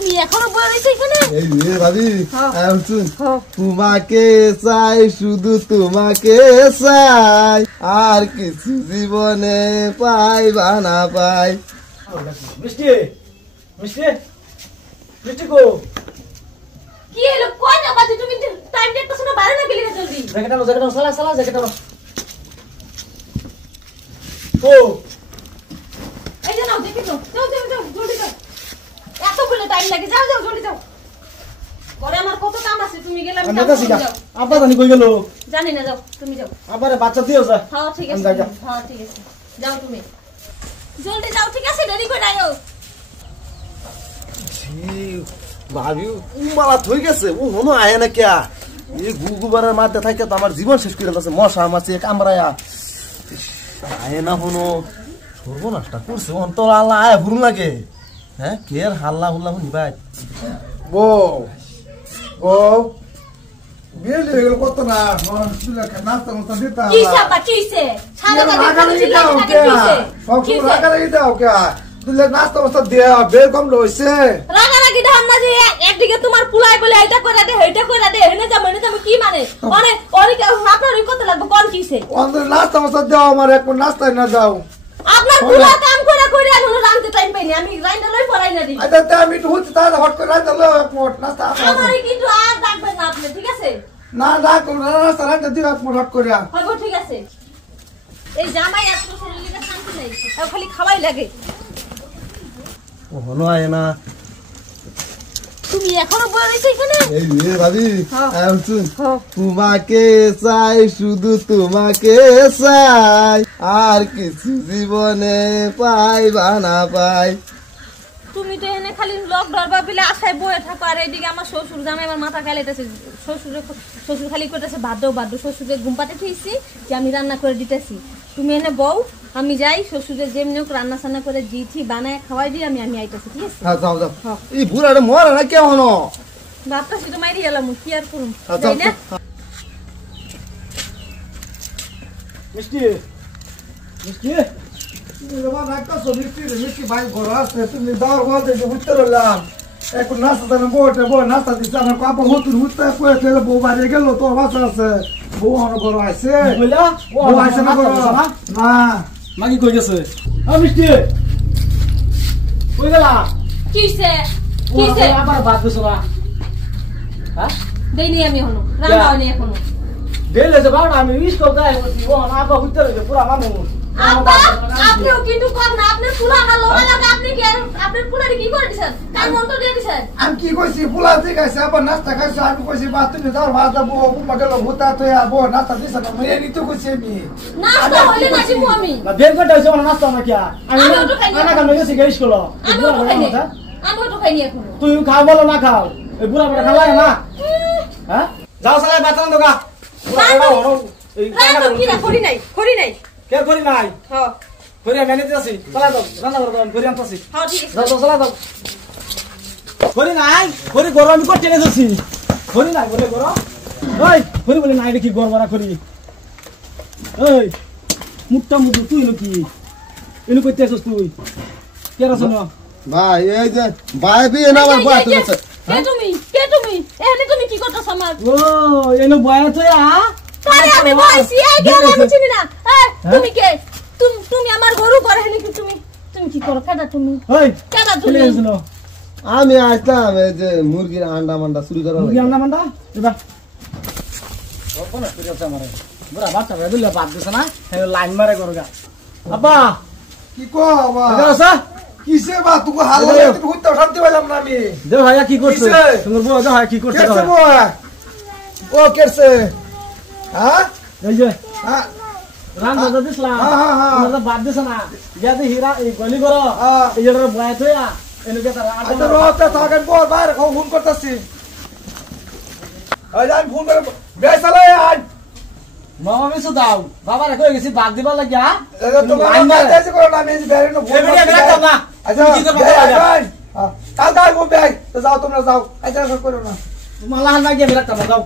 তুমি এখনো বলে রইছো এখানে? এই রে ভাবি শুন, তোমাকে চাই, শুধু তোমাকে চাই, আর কিছু জীবনে পাই বা না পাই। মিষ্টি মিষ্টি মিষ্টি গো, কি হলো? কয়টা বাজে? তুমি টাইম দেখতেছ না? বাইরে না গেলে জলদি জ্যাকেট আনো সালা সালা জ্যাকেট আনো। ও এই যে নাও, দেখি তো, যাও যাও যাও, জলদি যাও। এত বলে টাইম লাগে, যাও যাও জলদি যাও। ঘরে আমার কত কাম আছে, তুমি গেলাম আমি যাও, যাচ্ছি তুমি গা। যাও। আব্বা জানি কই গেল? জানি না, যাও তুমি যাও। আব্বারে বাচ্চা দিও যা। হ্যাঁ ঠিক আমি আছে, যাই। হ্যাঁ ঠিক আছে, যাও তুমি জলদি যাও, ঠিক আছে? দেরি করে আইও। ভাবি মালা থই গেছে, ও মনে আয় না কে? এই গুগুবারের মাঝে থাকে তো আমার জীবন শেষ করে দিতেছে। মশা মাছি কামড়ায়া আয় না, হনো সর্বনাশটা করছে। অন্তর আল্লাহ আয় হুরু লাগে। হ্যাঁ কে হাল্লা হুল্লা হুনি ভাই? বউ বউ বিয়ে হয়ে গেল কত না নাস্তা মতো দিতে কি সাপা কিছে? সারা গাড়ি খালি চিল্লাই থাকে কিছে? সব রাগারাগি দাও কে? তুলে নাস্তা মতো দেয়া বের কম লইছে। রাগারাগি দাও না যে একদিকে তোমার পুলাই বলে এটা কইরা দে, হেটা কইরা দে, হেনে যাবো কি মানে? মানে অনেক আপনার কত লাগবে কোন কিছে? অন্তর নাস্তা মতো দাও, আমার এক নাস্তায় না দাও। আপনার পুরা কাম করে কইরা এখনো রানতে টাইম পাইনি, আমি রাইন্দা লই পড়াই না দিই। আচ্ছা আমি একটু হচ্ছে তাহলে হট করে রাখতে হলো এক মোট নাস্তা। আমারে কিন্তু আর ডাকবেন না আপনি, ঠিক আছে? না রাখ নাস্তা রাখতে দিও এক মোট হট করে। হইব, ঠিক আছে। এই জামাই এত শরীরে শান্তি নাই, আর খালি খাওয়াই লাগে। ও হনো আয় না। তুমি এখনো বলে রইছো এখানে? এই রে ভাবি শুন, তোমাকে চাই, শুধু তোমাকে চাই, আর কিছু জীবনে পাই বা না পাই। তুমি তো এনে খালি লক ডরবা বিলে আশায় বয়ে থাকো, আর এইদিকে আমার শ্বশুর জামাই আমার মাথা গালাইতেছে। শ্বশুর খালি কইতেছে বাধ্য বাধ্য। শ্বশুরকে ঘুম পাতে খেয়েছি যে আমি রান্না করে দিতেছি, তুমি এনে বউ, আমি যাই শ্বশুরের যেমনি হোক রান্না সান্না করে দিয়েছি, বানায় খাওয়াই দিই, আমি আইতেছি, ঠিক আছে? হ্যাঁ যাও যাও। এই বুড়াটা মরে না কে হনো? ভাবতেছি তো মাইরি গেলাম, কি আর করুন, আচ্ছা, তাই না? মিষ্টি মিষ্টি মিষ্টি ভাই ঘর আছে, তুমি দাওয়ার বলতে বুঝতে পারলাম। এখন নাস্তা জানো বউটা বউ নাস্তা দিচ্ছে, আমার কাপড় নতুন উঠতে কয়েছে বউ বাইরে গেল, তোর বাচ্চা আছে বউ আমার ঘর আছে। কইলা ও বউ আছে না ঘর? না মাগি কই গেছে? আ মিষ্টি কই গেলা? কিছে ও কিছে? আবার বাদ দিছো না? হ্যাঁ দেইনি আমি এখনো, রান্না হয়নি এখনো। দেলে যে বাবা আমি উইশ করতে আই বলছি ও না আবার হইতে রে পুরা মানুষ। আব্বা আপনিও কিন্তু কম না, আপনি পুরা না লোলা লাগে, আপনি কি আপনার পুরারে কি করে দিছেন? কার মন্ত্র দিয়ে দিছেন? আমি কি কইছি পোলা ঠিক আছে, আবার নাস্তা খাইছো। আমি কইছি বা তুমি দাওয়ার ভাত বউ গেল ভূতা তো বউ নাস্তা দিছে না, মেয়ে নিতে কইছি আমি। নাস্তা হইলে না দিমু আমি। না বের করে দাইছো না নাস্তা না কি? আমি আমি তো খাই না। না কামে গেছি গেইশ করলো। আমি তো খাইনি, আমি তো খাইনি এখনো। তুই খাও বলো না খাও? এই বুড়া বড় খাওয়ায় না? হ্যাঁ যাও সালা বাতান দোকা। রান্না কি না করি নাই, করি নাই। কে করি নাই? হ্যাঁ করি আমি নিতে আসি। চলা দাও রান্না করব আমি করি আনতাছি। হ্যাঁ ঠিক আছে। যাও চলা দাও। করি নাই, করি গরম আমি করতে গেছি। করি নাই বলে গরম। ওই করি বলে নাই দেখি গরবরা করি। ওই মুট্টা মুটু তুই কি? এনু কইতে আসছ তুই? কে রাছ না? ভাই এই যে ভাই বিয়ে না আমার বয়স হচ্ছে। কে তুমি? কে তুমি? এখানে তুমি কি করতেছ আমার? ও এনু বয়া তো আ? আরে আমি বয়সী, এই কে আমি চিনি না। এই তুমি কে? তুমি আমার গরু করে হেলে কি তুমি? তুমি কি করো? কেডা তুমি? ওই কেডা চলে তুমি? গেছিল। আমি আসলাম এই যে মুরগির আন্ডা মান্ডা চুরি করা। মুরগি আন্ডা মান্ডা এবা কোন করে আছে আমারে বুড়া বাচ্চা রে দিলে বাদ দিছ না হে লাইন মারে করগা আব্বা কি কো বাবা? এটা আছে কিসে বা তুই হাল্লা তুই হইতে শান্তি পাইলাম না আমি। দে ভাইয়া কি করছে কিসে? তোমার বউ দে ভাই কি করছে কেসে বউ? ও কেসে? হ্যাঁ এই যে হ্যাঁ রান দাদা দিছলা হ্যাঁ। তোমরা বাদ দিছ না ইয়াতে হীরা এই গলি করো এই যে বয়া থয়া এনুকে তারা আচ্ছা রোতে থাকেন বল বাইরে ফোন করতেছি। ওই যাই ফোন করে বেসালে আজ মামা মিছু দাও বাবা রে কই গেছি বাদ দিবা লাগিয়া তোমার লাইন মারে কাছে করো না, আমি বেরে না ফোন করতে না। আচ্ছা কাল কাল বল যাও তোমরা যাও। আচ্ছা করো না মালা হান লাগিয়া মেরা যাও